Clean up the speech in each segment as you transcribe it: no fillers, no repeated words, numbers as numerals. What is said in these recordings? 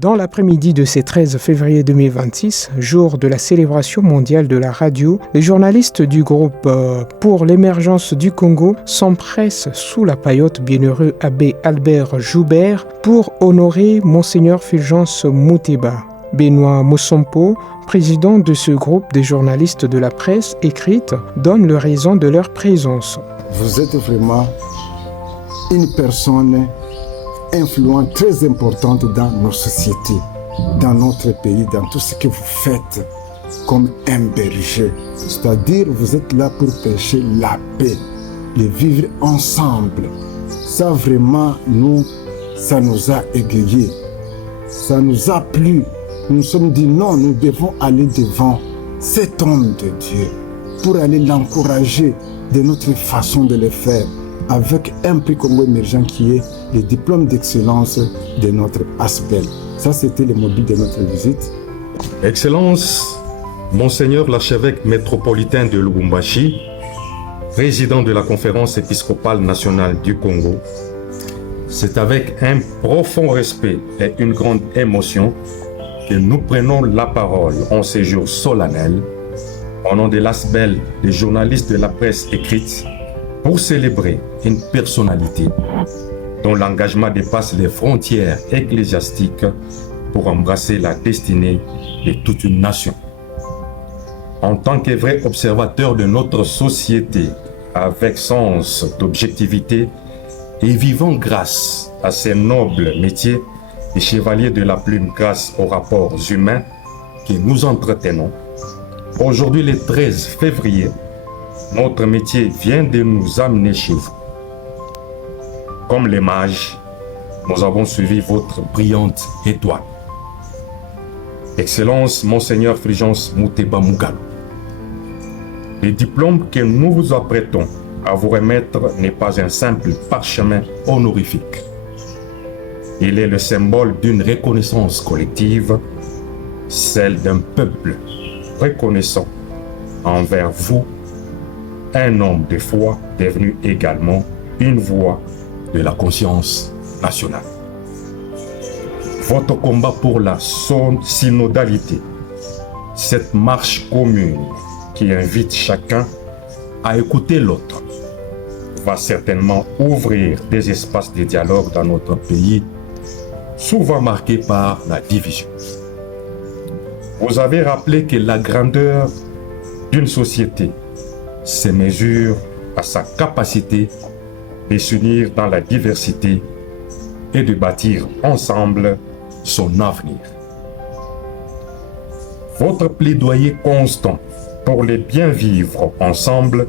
Dans l'après-midi de ce 13 février 2026, jour de la célébration mondiale de la radio, les journalistes du groupe pour l'émergence du Congo s'empressent sous la paillote bienheureux abbé Albert Joubert pour honorer Monseigneur Fulgence Muteba. Benoît Mossompo, président de ce groupe des journalistes de la presse écrite, donne le raison de leur présence. Vous êtes vraiment une personne influente, très importante dans nos sociétés, dans notre pays, dans tout ce que vous faites comme un berger. C'est-à-dire, vous êtes là pour prêcher la paix, de vivre ensemble. Ça vraiment, ça nous a égayés. Ça nous a plu. Nous nous sommes dit non, nous devons aller devant cet homme de Dieu pour aller l'encourager de notre façon de le faire, avec un prix Congo émergent qui est le diplôme d'excellence de notre ASBEL. Ça, c'était le mobile de notre visite. Excellence, Monseigneur l'archevêque métropolitain de Lubumbashi, président de la conférence épiscopale nationale du Congo, c'est avec un profond respect et une grande émotion que nous prenons la parole en ces jours solennels, au nom de l'ASBEL, des journalistes de la presse écrite, pour célébrer une personnalité dont l'engagement dépasse les frontières ecclésiastiques pour embrasser la destinée de toute une nation. En tant que vrai observateur de notre société, avec sens d'objectivité et vivant grâce à ces nobles métiers et chevaliers de la plume grâce aux rapports humains que nous entretenons, aujourd'hui le 13 février, notre métier vient de nous amener chez vous. Comme les mages, nous avons suivi votre brillante étoile. Excellence, Monseigneur Fulgence Muteba Mugalo. Le diplôme que nous vous apprêtons à vous remettre n'est pas un simple parchemin honorifique. Il est le symbole d'une reconnaissance collective, celle d'un peuple reconnaissant envers vous, un homme de foi devenu également une voix de la conscience nationale. Votre combat pour la synodalité, cette marche commune qui invite chacun à écouter l'autre, va certainement ouvrir des espaces de dialogue dans notre pays, souvent marqués par la division. Vous avez rappelé que la grandeur d'une société se mesure à sa capacité de s'unir dans la diversité et de bâtir ensemble son avenir. Votre plaidoyer constant pour le bien vivre ensemble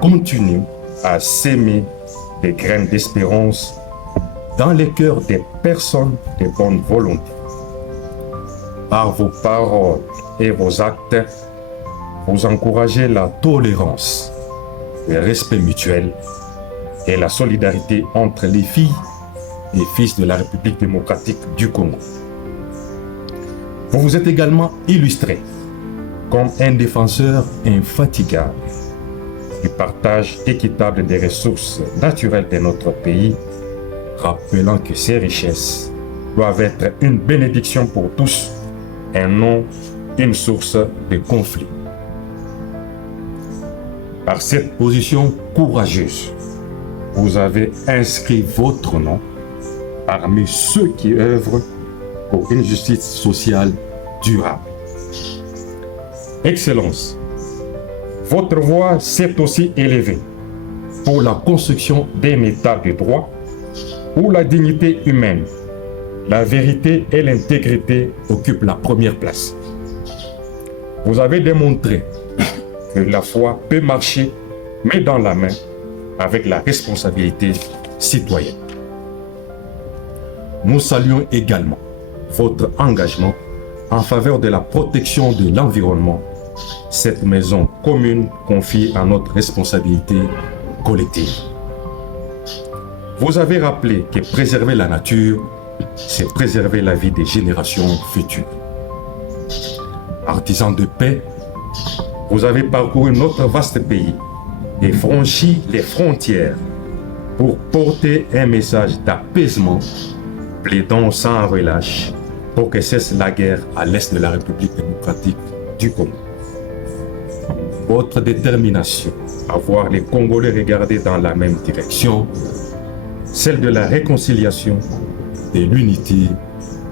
continue à s'aimer des graines d'espérance dans les cœurs des personnes de bonne volonté. Par vos paroles et vos actes, vous encouragez la tolérance, le respect mutuel et la solidarité entre les filles et fils de la République démocratique du Congo. Vous vous êtes également illustré comme un défenseur infatigable du partage équitable des ressources naturelles de notre pays, rappelant que ces richesses doivent être une bénédiction pour tous et non une source de conflit. Par cette position courageuse, vous avez inscrit votre nom parmi ceux qui œuvrent pour une justice sociale durable. Excellence, votre voix s'est aussi élevée pour la construction d'un état de droit où la dignité humaine, la vérité et l'intégrité occupent la première place. Vous avez démontré que la foi peut marcher main dans la main avec la responsabilité citoyenne. Nous saluons également votre engagement en faveur de la protection de l'environnement, cette maison commune confiée à notre responsabilité collective. Vous avez rappelé que préserver la nature, c'est préserver la vie des générations futures. Artisans de paix, vous avez parcouru notre vaste pays et franchi les frontières pour porter un message d'apaisement, plaidant sans relâche pour que cesse la guerre à l'est de la République démocratique du Congo. Votre détermination à voir les Congolais regarder dans la même direction, celle de la réconciliation, de l'unité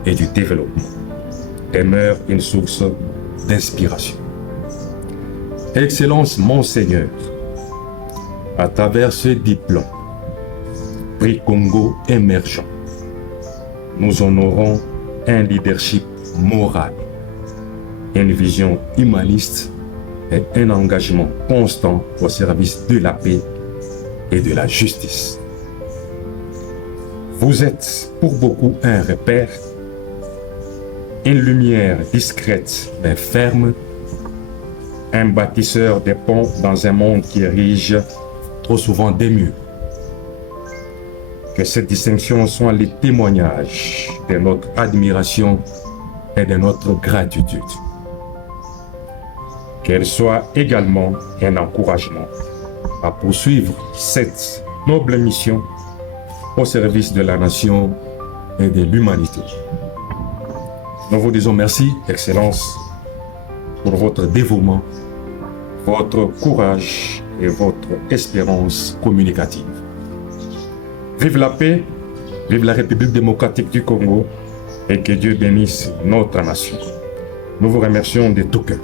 et du développement, demeure une source d'inspiration. Excellence Monseigneur, à travers ce diplôme, Prix Congo émergent, nous honorons un leadership moral, une vision humaniste et un engagement constant au service de la paix et de la justice. Vous êtes pour beaucoup un repère, une lumière discrète mais ferme, un bâtisseur de ponts dans un monde qui érige trop souvent des murs. Que cette distinction soit le témoignage de notre admiration et de notre gratitude. Qu'elle soit également un encouragement à poursuivre cette noble mission au service de la nation et de l'humanité. Nous vous disons merci, Excellence, pour votre dévouement, votre courage et votre espérance communicative. Vive la paix, vive la République démocratique du Congo et que Dieu bénisse notre nation. Nous vous remercions de tout cœur.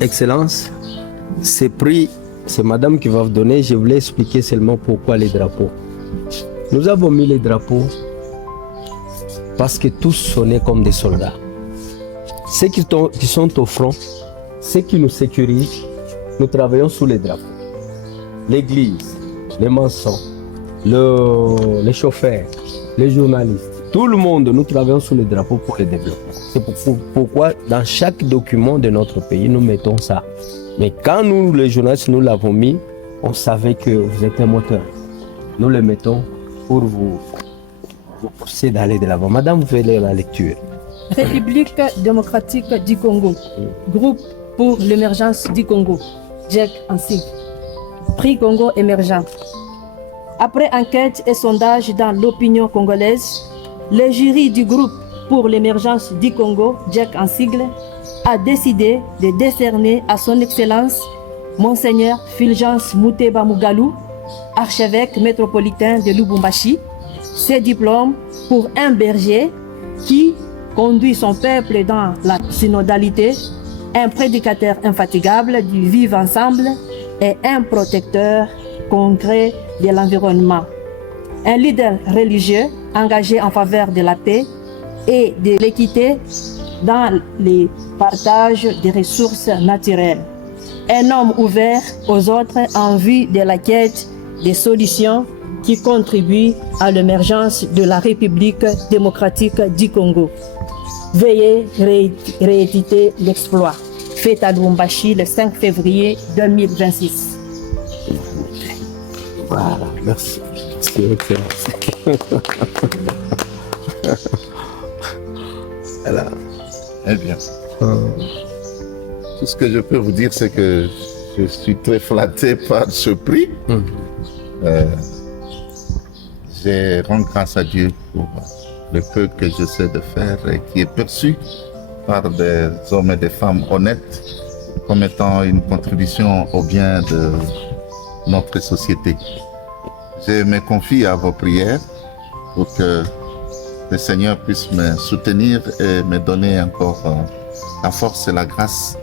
Excellence, ces prix, c'est madame qui va vous donner. Je voulais expliquer seulement pourquoi les drapeaux. Nous avons mis les drapeaux parce que tous sonnaient comme des soldats. Ceux qui sont au front, ceux qui nous sécurisent, nous travaillons sous les drapeaux. L'église, les maçons, les chauffeurs, les journalistes, tout le monde, nous travaillons sous les drapeaux pour le développement. C'est pourquoi dans chaque document de notre pays, nous mettons ça. Mais quand nous, les journalistes, nous l'avons mis, on savait que vous êtes un moteur. Nous le mettons pour vous pousser d'aller de l'avant. Madame, vous faites la lecture. République démocratique du Congo. Groupe pour l'émergence du Congo. JEC en sigle. Prix Congo émergent. Après enquête et sondage dans l'opinion congolaise, le jury du groupe pour l'émergence du Congo, JEC en sigle, a décidé de décerner à son Excellence Monseigneur Fulgence Muteba Mugalou, archevêque métropolitain de Lubumbashi, ses diplômes pour un berger qui conduit son peuple dans la synodalité, un prédicateur infatigable du vivre ensemble et un protecteur concret de l'environnement. Un leader religieux engagé en faveur de la paix et de l'équité dans les partages des ressources naturelles. Un homme ouvert aux autres en vue de la quête des solutions qui contribuent à l'émergence de la République démocratique du Congo. Veuillez rééditer l'exploit. Fait à Lubumbashi le 5 février 2026. Voilà, merci. C'est excellent. Voilà. Eh bien, tout ce que je peux vous dire, c'est que je suis très flatté par ce prix. Je rends grâce à Dieu pour le peu que j'essaie de faire et qui est perçu par des hommes et des femmes honnêtes comme étant une contribution au bien de notre société. Je me confie à vos prières pour que le Seigneur puisse me soutenir et me donner encore la force et la grâce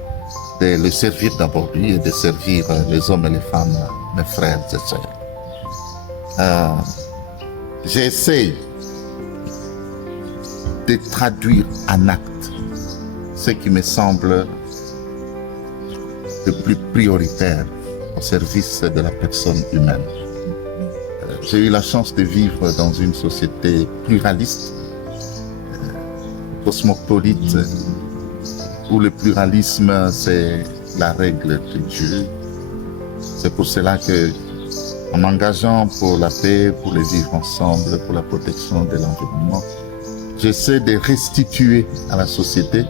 de le servir d'abord lui et de servir les hommes et les femmes, mes frères et sœurs. J'essaie de traduire en acte ce qui me semble le plus prioritaire au service de la personne humaine. J'ai eu la chance de vivre dans une société pluraliste, cosmopolite, où le pluralisme c'est la règle de Dieu. C'est pour cela que, en m'engageant pour la paix, pour le vivre ensemble, pour la protection de l'environnement, j'essaie de restituer à la société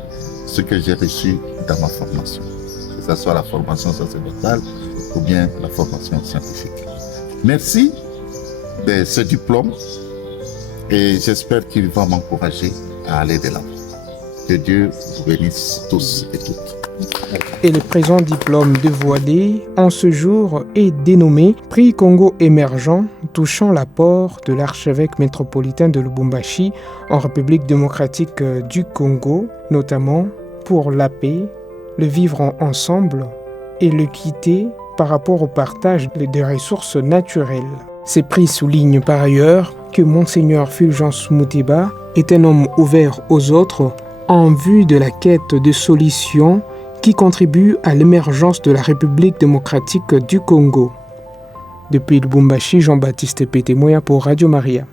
ce que j'ai reçu dans ma formation, que ce soit la formation sacerdotale ou bien la formation scientifique. Merci ce diplôme et j'espère qu'il va m'encourager à aller de l'avant. Que Dieu vous bénisse tous et toutes. Et le présent diplôme dévoilé en ce jour est dénommé Prix Congo émergent touchant l'apport de l'archevêque métropolitain de Lubumbashi en République démocratique du Congo, notamment pour la paix, le vivre ensemble et l'équité par rapport au partage des ressources naturelles. Ces prix soulignent par ailleurs que Monseigneur Fulgence Muteba est un homme ouvert aux autres en vue de la quête de solutions qui contribue à l'émergence de la République démocratique du Congo. Depuis Lubumbashi, Jean-Baptiste Pétémoya pour Radio Maria.